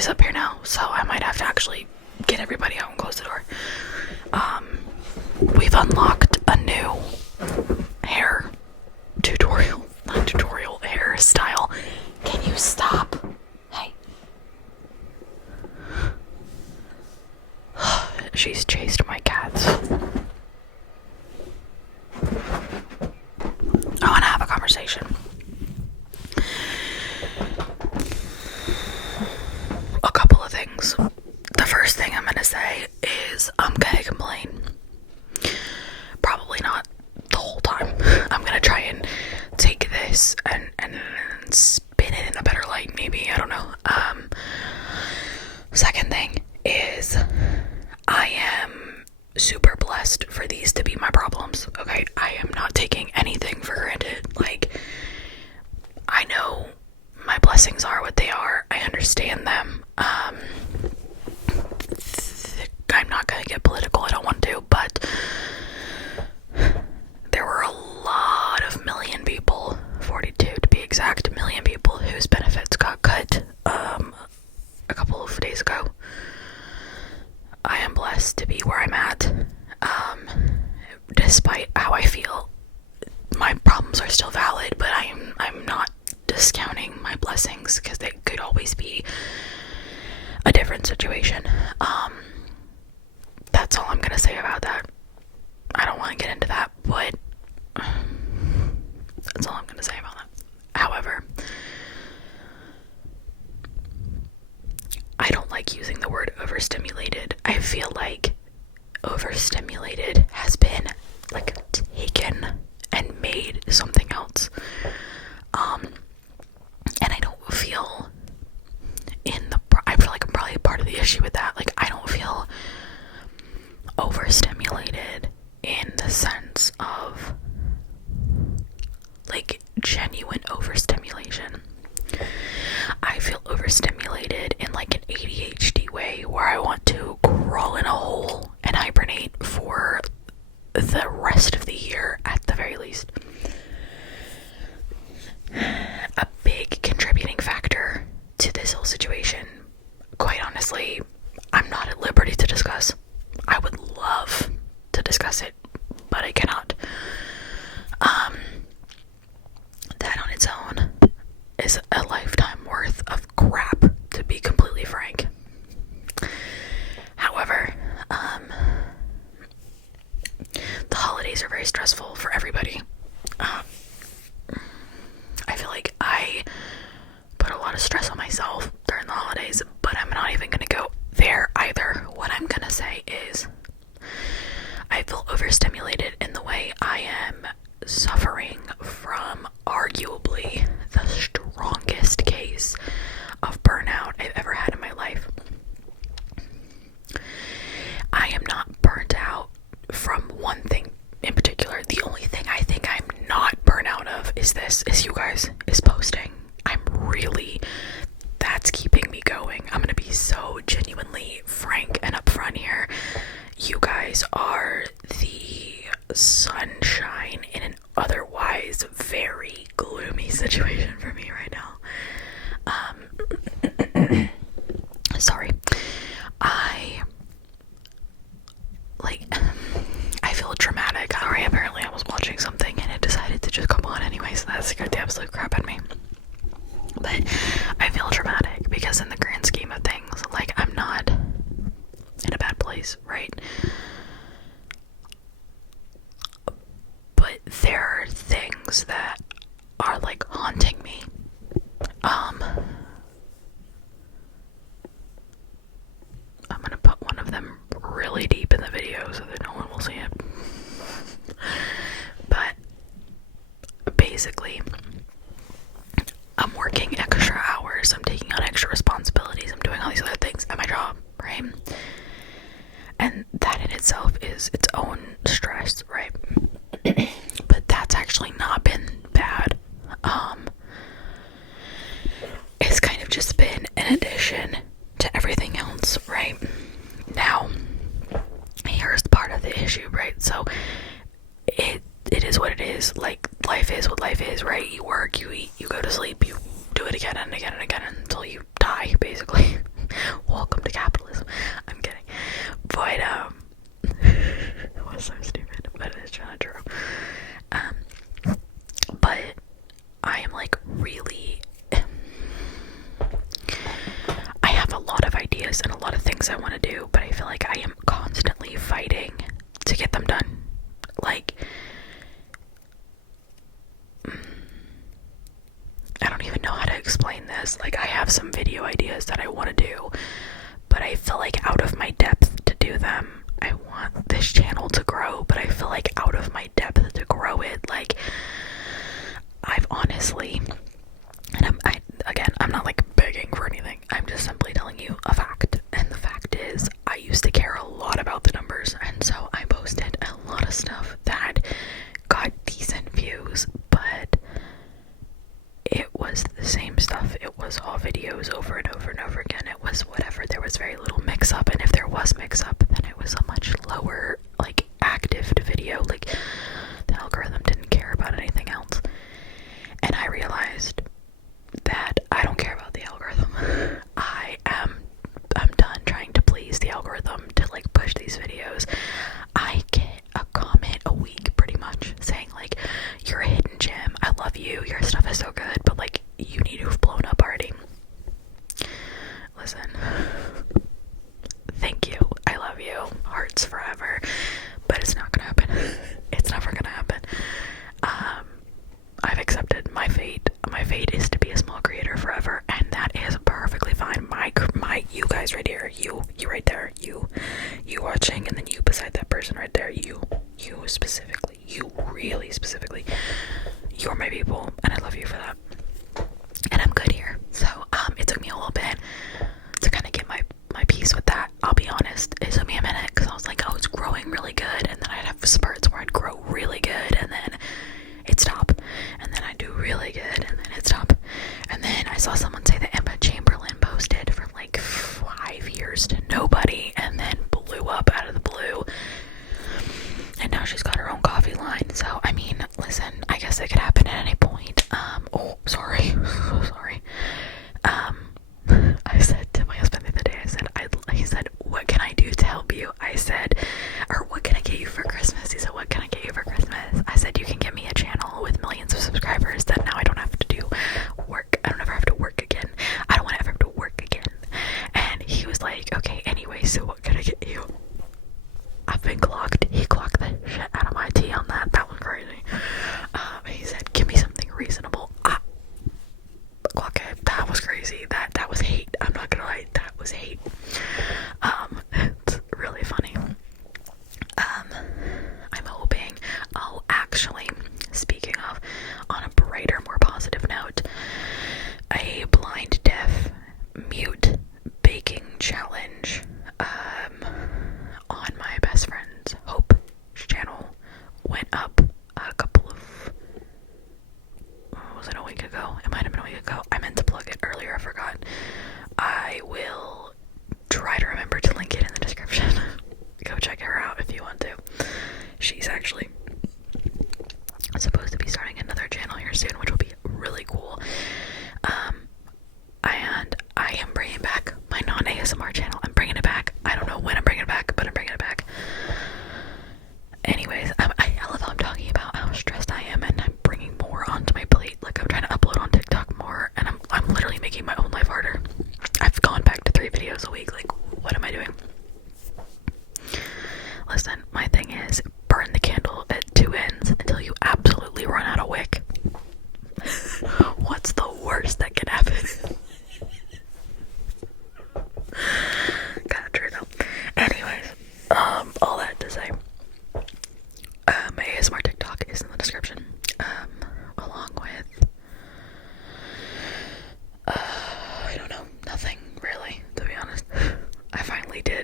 is up here now, so I might have to actually get everybody out and close the door. We've unlocked a new hair tutorial, not tutorial, hairstyle. Can you stop? Hey. She's chased my cats. I want to have a conversation. A couple of things. The first thing I'm gonna say is I'm gonna complain. Probably not the whole time. I'm gonna try and take this and spin it in a better light, maybe. I don't know. Second thing is I am super blessed for these to be my problems. Okay, I am not taking anything for granted. Like, I know my blessings are what they are. I understand them. I'm not gonna get political. I don't want to, but there were a lot of million people, 42 to be exact, million people whose benefits got cut a couple of days ago. I am blessed to be where I'm at. Despite how I feel, my problems are still valid, but I'm not discounting my blessings, because they could always be a different situation. That's all I'm gonna say about that. I don't want to get into that, but that's all I'm gonna say about that. However, I don't like using the word overstimulated. I feel like overstimulated has been like taken and made something else. And I don't feel I feel like I'm probably part of the issue with that. Like, I don't feel overstimulated in the sense of like genuine overstimulation. I feel overstimulated in like an ADHD way, where I want to crawl in a hole and hibernate for the rest of the year at the very least. A big contributing factor to this whole situation, quite honestly, I'm not at liberty to discuss. I would love to discuss it, but I cannot. That on its own is a lifetime worth of crap, to be completely frank. However, the holidays are very stressful for everybody. I feel like I put a lot of stress on myself during the holidays, but I'm not even gonna go there either. What I'm gonna say is I feel overstimulated in the way I am suffering from arguably the strongest case of burnout I've ever had in my life. I am not burnt out from one thing in particular. The only thing I think I'm not burnt out of is you guys, is posting. That's keeping me going. I'm gonna be so genuinely frank and upfront here. You guys are the sunshine in an otherwise very gloomy situation for me right now. Sorry. I feel dramatic. Sorry, apparently I was watching something and it decided to just come on anyway, so that scared the absolute crap out of me. But I feel dramatic because in the grand scheme of things, like, I'm not in a bad place, right? But there are things that are like haunting me. I'm gonna put one of them really deep in the video so that no one will see it. But basically, I'm working extra hours, I'm taking on extra responsibilities, I'm doing all these other things at my job, right? And that in itself is its own stress, right? But that's actually not been bad. It's kind of just been an addition to everything else, right? Now, here's part of the issue, right? So it is what it is. Like, life is what life is, right? You work, you eat, you go to sleep, you do it again and again and again until you die, basically. Welcome to capitalism. I'm kidding. But, it was so stupid, but it's kind of true. But I am like really, I have a lot of ideas and a lot of things I want to do, but I feel like I am constantly fighting to get them done. Like, I don't even know how to explain this. Like, I have some video ideas that I want to do, but I feel like out of my depth to do them. I want this channel to grow, but I feel like out of my depth to grow it, like, I've honestly, and I'm not like begging for anything, I'm just simply telling you a fact, and the fact is, I used to care a lot about the numbers, and so I posted a lot of stuff that got decent views, but it was the same stuff. It was all videos over and over and over again. It was whatever. There was very little mix up, and if there was mix up, then it was a much lower, like, active video. Like, the algorithm didn't care about anything else. And I realized that I don't care about the algorithm. I'm done trying to please the algorithm to, like, push these videos. I get a comment a week pretty much saying, like, you're a hidden gem, I love you, your stuff is so good, but, like, you need to have blown up already. Listen, thank you, I love you, hearts forever, but it's not gonna happen. It's never gonna happen. I've accepted my fate. My fate is to be a small creator forever, and that is perfectly fine. You guys right here, you right there, you watching, and then you beside that person right there, you specifically, you really specifically, you're my people, and I love you for that. And I'm good here. So, it took me a little bit to kind of get my piece with that. I'll be honest, it took me a minute, because I was like, oh, it's growing really good, and then I'd have spurts where I'd grow really good, and then it'd stop, and then I'd do really good, and then it'd stop. And then I saw someone say that Emma Chamberlain posted for like 5 years to nobody, and then blew up out of the blue, and now she's got her own coffee line. So, I mean, listen, I guess it could happen at any point. Oh, sorry, so sorry. I said to my husband the other day, he said, what can I do to help you? I said, or what can I get you for Christmas? He said, what can I get you for Christmas? I said, you can get me a channel with millions of subscribers that now I don't have to do work. I don't ever have to work again. I don't want to ever have to work again. And he was like, okay, anyway, so what can I get you? I've been clocked. He clocked the shit out of my tea on that. That was crazy. He said, give me something reasonable. Okay, that was crazy. That was hate. I'm not gonna lie, that was hate. It's really funny. I'm hoping, oh, actually, speaking of, on a brighter, more positive note, a blind, deaf, mute baking challenge, on my best friend's Hope's channel went up a couple of, was it a week ago? It might have been a week ago. I meant to plug it earlier, I forgot. I will try to remember to link it in the description. Go check her out if you want to. She's actually supposed to be starting another channel here soon, which will be really cool. And I am bringing back my non-ASMR channel. I'm bringing it back. I don't know when I'm bringing it back, but I'm bringing it back. Anyways, I love how I'm talking about how stressed I am, and I'm bringing more onto my plate. Like, I'm trying to upload on TikTok more, and I'm literally making my own life harder. I've gone back to 3 videos a week. Like, what am I doing? Listen, my thing is, burn the candle at 2 ends until you absolutely run out of wick. What's the worst that can happen? Kinda true though. Anyways, all that to say, my ASMR TikTok is in the description, along with, I don't know, nothing really, to be honest. I finally did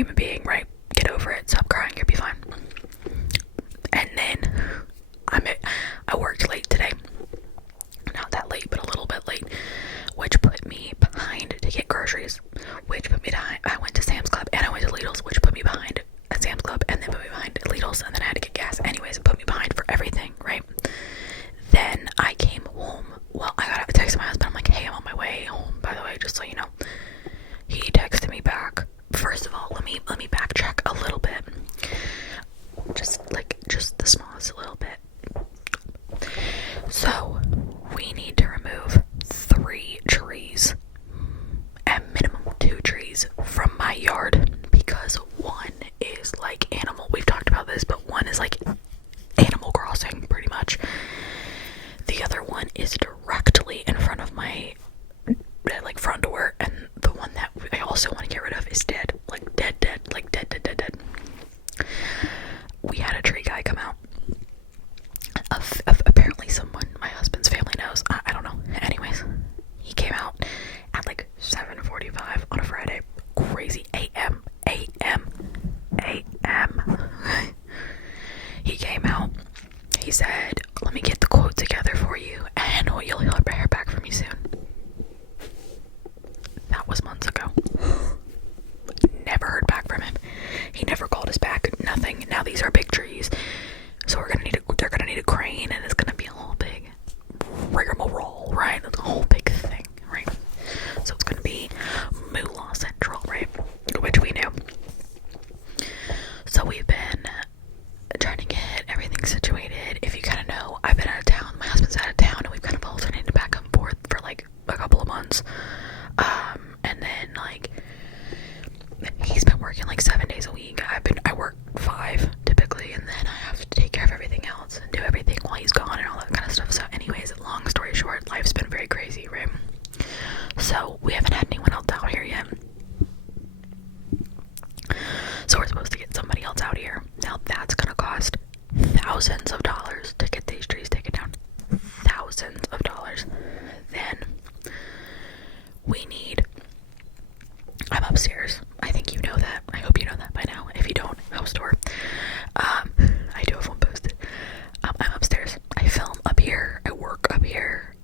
human being, right? Get over it. Stop crying. You'll be fine. And then I worked late today. Not that late, but a little bit late, which put me behind to get groceries, which put me behind. I went to Sam's Club and I went to Lidl's, which put me behind at Sam's Club, and then put me behind at Lidl's, and then I had to get gas. Anyways, it put me behind for everything, right? Then I came home. Well, I got a text my husband. I'm like, hey, I'm on my way home, by the way, just so you know. He texted me back. First of all, let me backtrack a little bit. Just the smallest little bit. So, we need to remove 3 trees, at minimum 2 trees, from my yard, because one is like animal. We've talked about this, but one is like Animal Crossing, pretty much. The other one is directly in front of my front door, and the one that I also want to get rid of is dead. Dead. We had a tree guy come out. Apparently someone my husband's family knows. I don't know. Anyways, he came out at 7:45 on a Friday. Crazy. A.M. He came out. He said, let me get the quote together for you, and you'll hear back from me soon. That was months ago. Never heard back from him. He never called us back. Nothing. Now these are big trees, so they're gonna need a crane, and it's gonna be a whole big rigmarole, right? It's a whole big thing, right? So it's gonna be Moolah Central, right? Which we knew. So we've been trying to get everything situated. If you kind of know, I've been out of town. My husband's out of town, and we've kind of alternated back and forth for a couple of months. And then he's been working 7 days a week. I work 5 typically, and then I have to take care of everything else and do everything while he's gone and all that kind of stuff. So anyways, long story short, life's been very crazy, right? So we haven't had anyone else out here yet. So we're supposed to get somebody else out here. Now that's gonna cost thousands of dollars to get these trees taken down. Thousands of dollars. Then I'm upstairs. I think you know that. I hope you know that by now. If you don't, house tour. I do have one posted. I'm upstairs. I film up here. I work up here.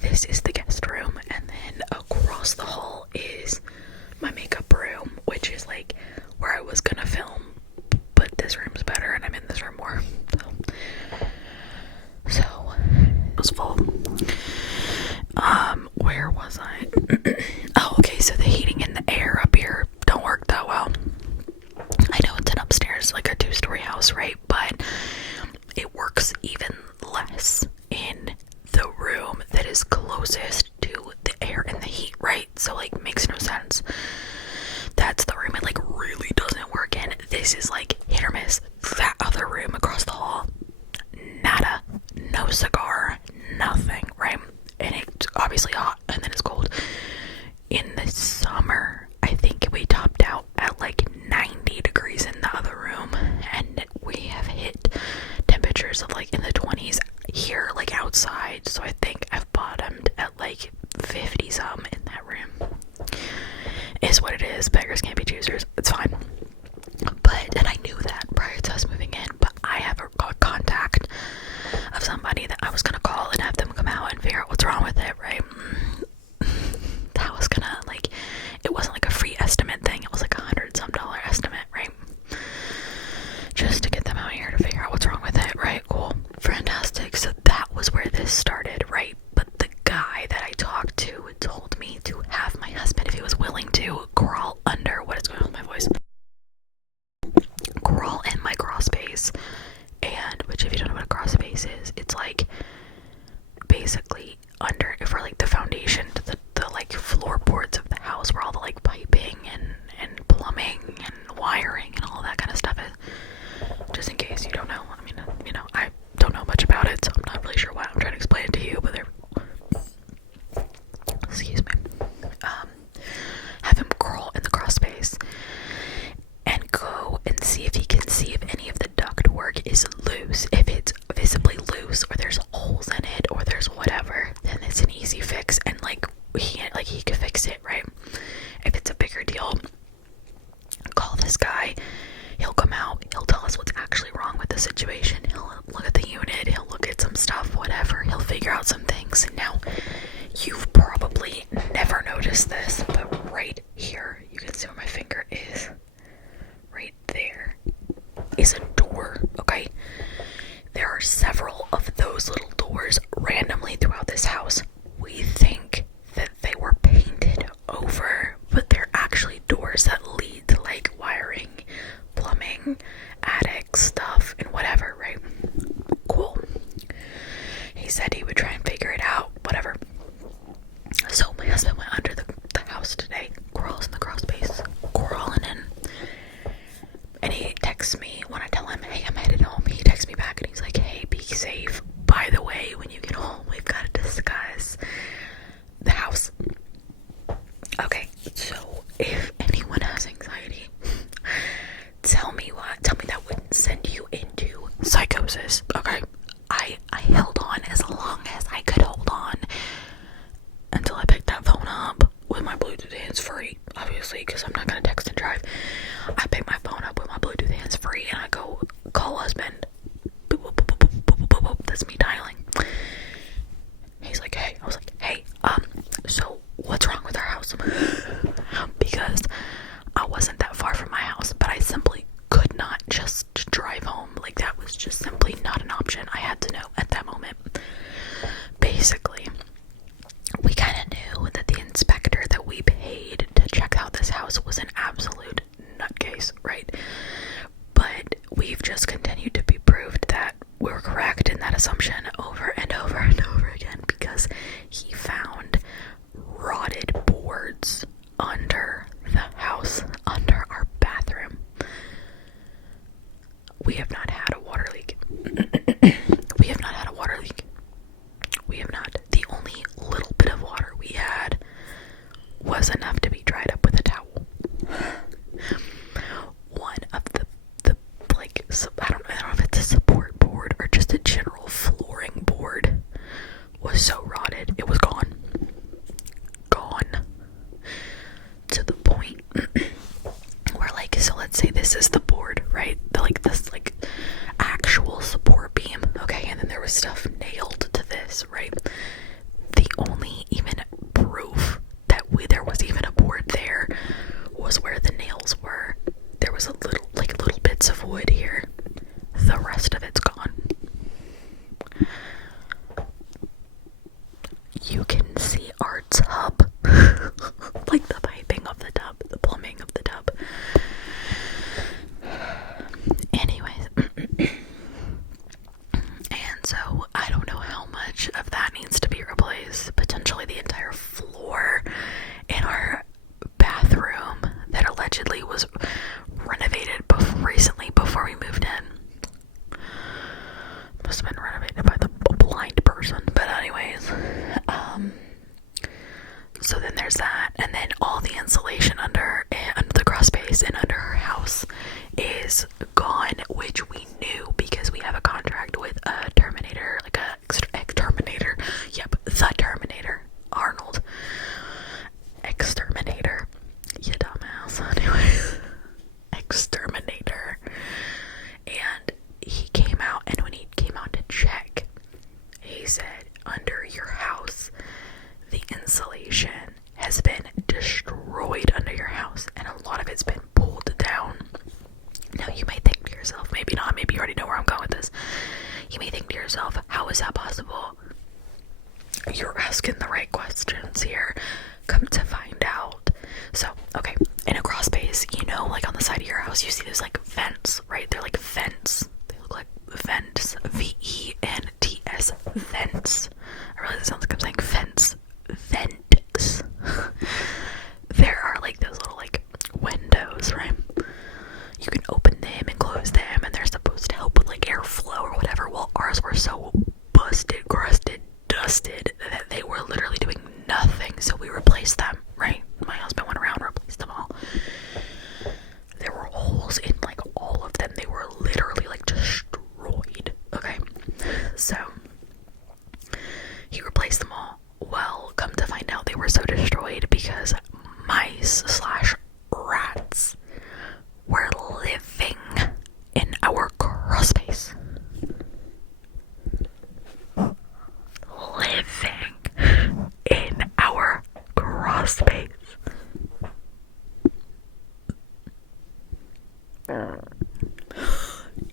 This is the guest room, and then across the hall is my makeup room, which is where I was gonna film, but this room's better, and I'm in this room more. So it was full. Where was I? Oh, okay, so the heating and the air up here don't work that well. I know it's an upstairs, a 2-story house, right? But it works even less in the room that is closest to the air and the heat, right? So, makes no sense. That's the room it, really doesn't work in. This is, hit or miss. That other room across the hall, nada. No cigar, nothing, right? And it's obviously hot, and then it's cold. In the summer, I think we topped out at 90 degrees in the other room, and we have hit temperatures of in the 20s here, outside. So I think I've bottomed at 50 some in that room. Is what it is. Beggars can't be choosers. It's fine. And I knew that prior to us moving in, but I have a contact of somebody that I was gonna call and have them come out and figure out what's wrong with it, right? That was gonna it wasn't a free estimate thing. It was $100 some estimate, right? Just to get them out here to figure out what's wrong with it, right? Cool, fantastic. So that was where this started, right? But the guy that I talked to told me to have my husband, if he was willing to, crawl under. What is going on with my voice? situation. He'll look at the unit, he'll look at some stuff, whatever. He'll figure out some things. Now, you've probably never noticed this, but right here, you can see where my finger is. Right there is a door, okay? There are several of those little doors randomly throughout this house. We think that they were painted over, but they're actually doors that lead to like wiring, plumbing, attic stuff, and whatever, right? Cool. He said he would try and figure it out, whatever. So my husband went under the house today, crawls in the crawl space, crawling in. And he texts me when I tell him, hey, I'm headed home. He texts me back and he's like, hey, be safe. By the way, when you get home, we've got to discuss the house. Okay, so if anyone has anxiety, tell me that wouldn't send you into psychosis, okay? I held on as long as I could hold on until I picked that phone up with my Bluetooth hands-free, obviously, because I'm not going to text and drive. I pick my phone up with my Bluetooth hands-free and I go call husband. Boop, boop, boop, boop, boop, boop, boop, boop. That's me dialing. He's like, hey. I was like, hey, so what's wrong with our house? Because I wasn't that far from my house, but I simply could not just drive home. Like, that was just simply not an option. I had to know at that moment. Basically, we kind of knew that the inspector that we paid to check out this house was an absolute nutcase, right? But we've just continued to be proved that we were correct in that assumption over and over and over again, because he found rotted boards under the house, under our bathroom. We have not had a water leak. We have not had a water leak. We have not. The only little bit of water we had was enough to be dried up with a towel. One of the like, I don't know if it's a support board or just a general flooring board was so rotted, it was gone. Gone. To the point where, like, so let's say this is the board, right? This actual support beam, okay? And then there was stuff nailed to this, right? The only even proof that there was even a board there was where the nails were. There was little bits of wood here. The rest of it's gone. You can see our tub. Like the piping of the tub, the plumbing of the tub. Anyways. And so I don't know how much of that needs to be replaced. Potentially the entire floor in our bathroom that allegedly was renovated recently before we moved in. Must have been renovated by the blind person. But anyways, so then there's that, and then all the insulation under the crawl space and under her house is gone, which we knew because we have a contract with a Terminator, like a exterminator. Yep, the Terminator, Arnold. Exterminator. You dumbass. Anyways, exterminator. And he came out, and when he came out to check, he said, under your house, the insulation has been destroyed under your house, and a lot of it's been pulled down. Now, you may think to yourself, maybe not, maybe you already know where I'm going with this. You may think to yourself, how is that possible? You're asking the right questions here. Come to find out. So, okay, in a crawl space, you know, like on the side of your house, you see those like vents, right? They're like vents. They look like vents. V-E-N-T-S. Vents. I realize it sounds like I'm saying fence. Vents. There are like those little like windows, right? You can open them and close them, and they're supposed to help with like airflow or whatever. Well, ours were so busted, crusted, dusted that they were literally doing nothing, so we replaced them, right? My husband went around and replaced them all. There were holes in like all of them. They were literally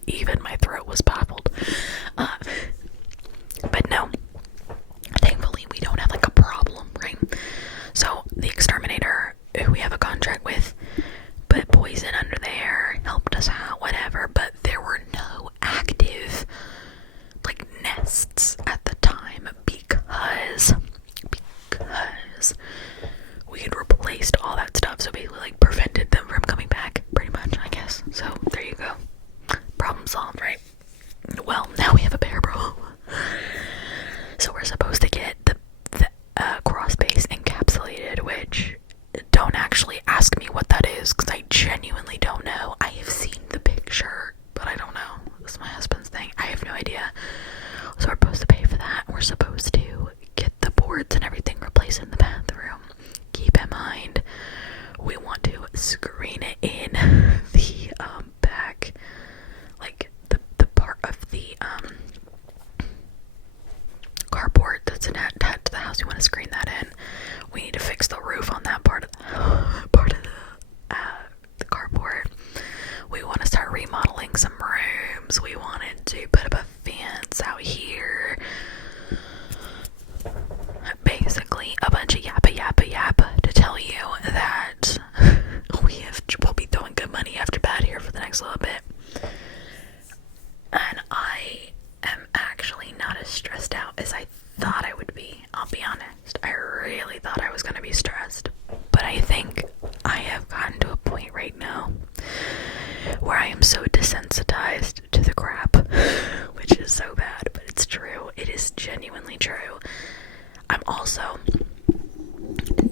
Even my throat was baffled. But no, thankfully we don't have like a problem, right? So the exterminator who we have a contract with put poison under there, helped us out, whatever, but there were no active like nests at the time because we had replaced all that stuff, so basically like prevented them from coming back, pretty much, I guess. So there you go. Problem solved, right? Well, now we have a bear problem. So we're supposed to get the cross base encapsulated, which don't actually ask me what that is, because I genuinely don't know. I have seen the picture, but I don't know. This is my husband's thing. I have no idea. So we're supposed to pay for that. We're supposed to get the boards and everything replaced in the bathroom. Keep in mind, we want to screen it in the back, like the part of the carport that's attached to the house. We want to screen that in. We need to fix the roof on that part of the carport. We want to start remodeling some rooms. We wanted to put up a fence out here. Basically, a bunch of yappa to tell you that we'll be throwing good money after bad here for the next little bit. And I am actually not as stressed out as I thought I would be. I'll be honest. I really thought I was going to be stressed. But I think I have gotten to a point right now where I am so desensitized to the crap, which is so bad, but it's true. It is genuinely true. I'm also,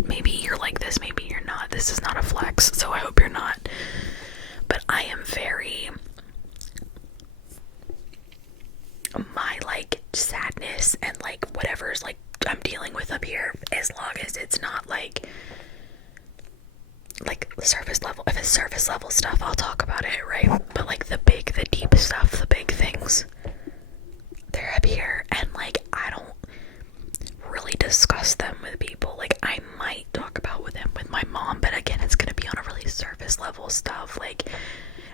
maybe you're like this, maybe you're not. This is not a flex, so I hope you're not. But I am very, my like sadness and like whatever's like I'm dealing with up here, as long as it's not like surface level. If it's surface level stuff, I'll talk about it, right? But like the deep stuff, the big things, they're up here, and like I don't really discuss them with people. Like I might talk about them with my mom, but again, it's gonna be on a really surface level stuff, like,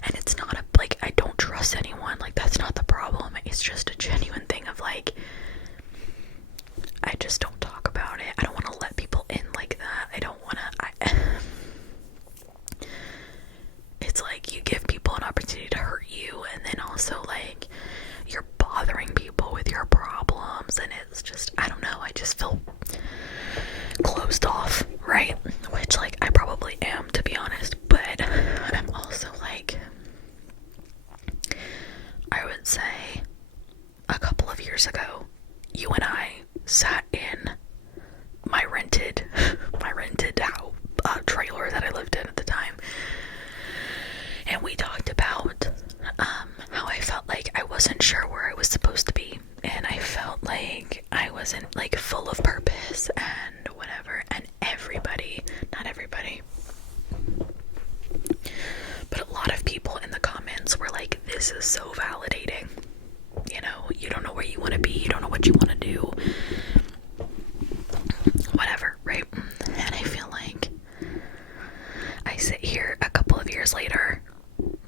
and it's not a, like, I don't trust anyone, like that's not the problem. It's just a genuine thing of like, I just don't talk about it. I don't want to let people in like that. I don't want to, it's like you give people an opportunity to hurt you, and then also like you're bothering people with your problems, and it's just, I don't know, I just feel closed off, right? Which like I probably am, to be honest, but I'm also like, I would say a couple of years ago, you and I sat in my rented trailer that I lived in at the time, and we talked about how I felt like I wasn't sure where I was supposed to be, and I felt like I wasn't like full of purpose and whatever, and not everybody, but a lot of people in the comments were like, this is so validating, you know, you don't know where you want to be, you don't know what you want to do, whatever, right? And I feel like I sit here a couple of years later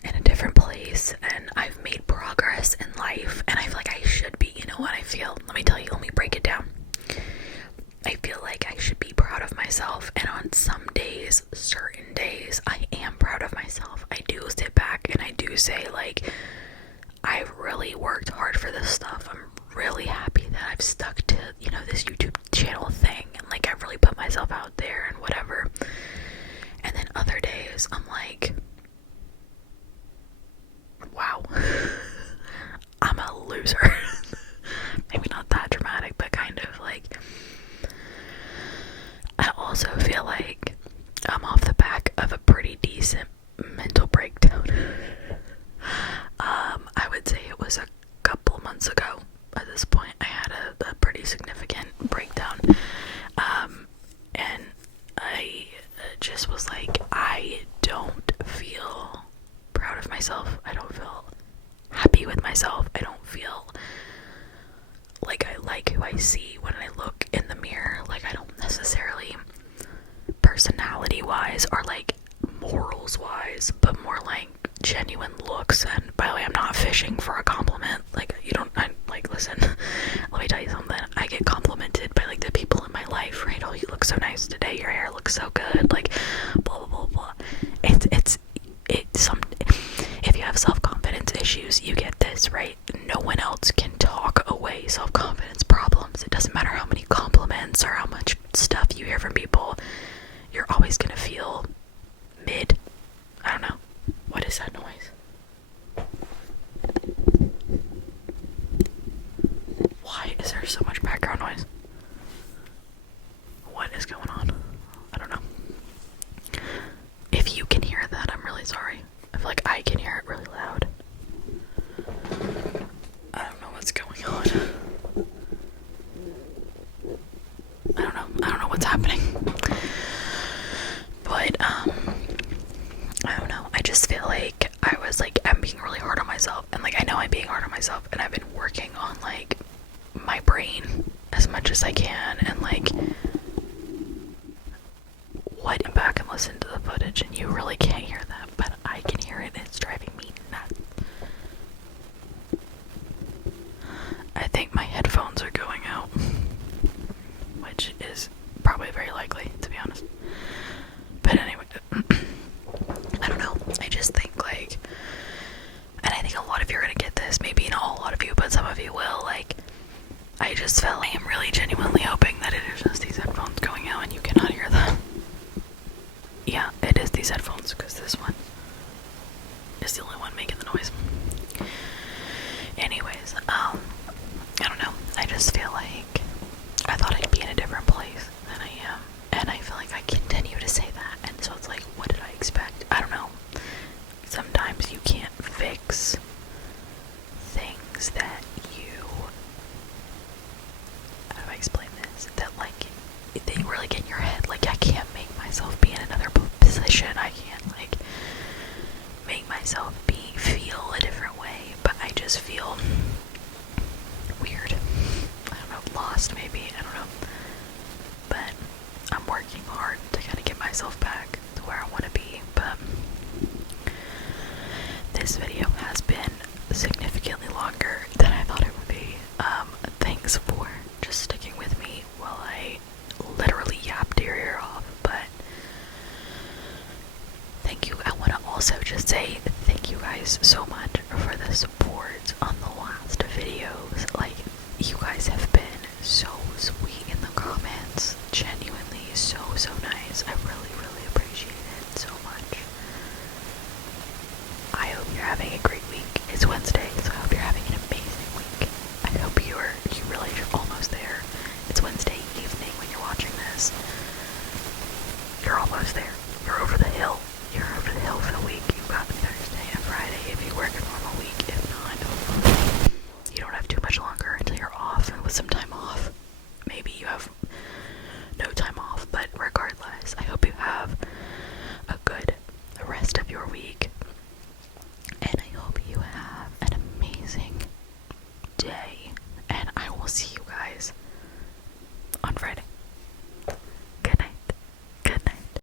in a different place, and I've made progress in life, and I feel like I should be, you know what I feel? Let me break it down. I feel like I should be proud of myself, and on some days, certain days, I am proud of myself. I do sit back and I do say, like, I've really worked hard for this stuff. I'm really happy that I've stuck to, you know, this YouTube channel thing, and like I've really put myself out there and whatever. And then other days I'm like, wow, I'm a loser. Maybe not that dramatic, but kind of like, I also feel like I'm off the back of a pretty decent mental breakdown. I would say it was a couple months ago. At this point, I had a pretty significant breakdown. And I just was like, I don't feel proud of myself. I don't feel happy with myself. I don't feel like I like who I see when I look in the mirror. Like, I don't necessarily personality wise or like morals wise, but more like genuine looks. And by the way, I'm not fishing for a compliment. Like, you don't, listen, let me tell you something. I get complimented by, like, the people in my life, right? Oh, you look so nice today. Your hair looks so good. Like, blah, blah, blah, blah. If you have self-confidence issues, you get this, right? No one else can talk away self-confidence problems. It doesn't matter how many compliments or how much stuff you hear from people. You're always gonna feel mid. I don't know. What is that noise? Why is there so much background noise? What is going on? I don't know. If you can hear that, I'm really sorry. I feel like I can hear it really loud. I don't know what's going on. I don't know what's happening. But, I don't know. I just feel like I'm being really hard on myself. And, like, I know I'm being hard on myself. And I've been working on, like, my brain as much as I can. And, like, back and listen to the footage and you really can't hear that, but I can hear it and it's driving me nuts. I think my headphones are going out, which is probably very likely, to be honest. But anyway, I don't know. I just think, like, and I think a lot of you are gonna get this, maybe not a lot of you, but some of you will, like, I just felt like I'm really genuinely hoping that it is just these headphones going out and you cannot hear them. Yeah, it is these headphones, because this one is the only one making the noise. Anyways, I don't know. I just feel like I thought I'd be in a different place than I am. And I feel like I continue to say that. And so it's like, what did I expect? I don't know. Sometimes you can't fix things that you... How do I explain this? That, like, they really get in your head. Like, I can't make myself be in another position. I can't, like, make myself feel a different way. But I just feel weird. I don't know, lost maybe. I don't know. But I'm working hard to kind of get myself back to where I want to be. But this video has been significantly longer than I thought it would be. Thanks for just sticking with me while I literally yapped your ear off. But thank you. I want to also just say thank you guys so much for the support on the last videos. Like, you guys have been so sweet in the comments. Genuinely so nice. I really appreciate it so much. I hope you're having a great week. It's Wednesday, so I hope you're having an amazing week. I hope you really are almost there. It's Wednesday evening when you're watching this. You're almost there. You're over the hill. You're over the hill for the week. You've got Thursday and Friday if you work a normal week. If not, you don't have too much longer until you're off, and with some time off. Maybe you have no time off, but regardless, I hope you have a good rest of your week. And I hope you have an amazing day. And I will see you guys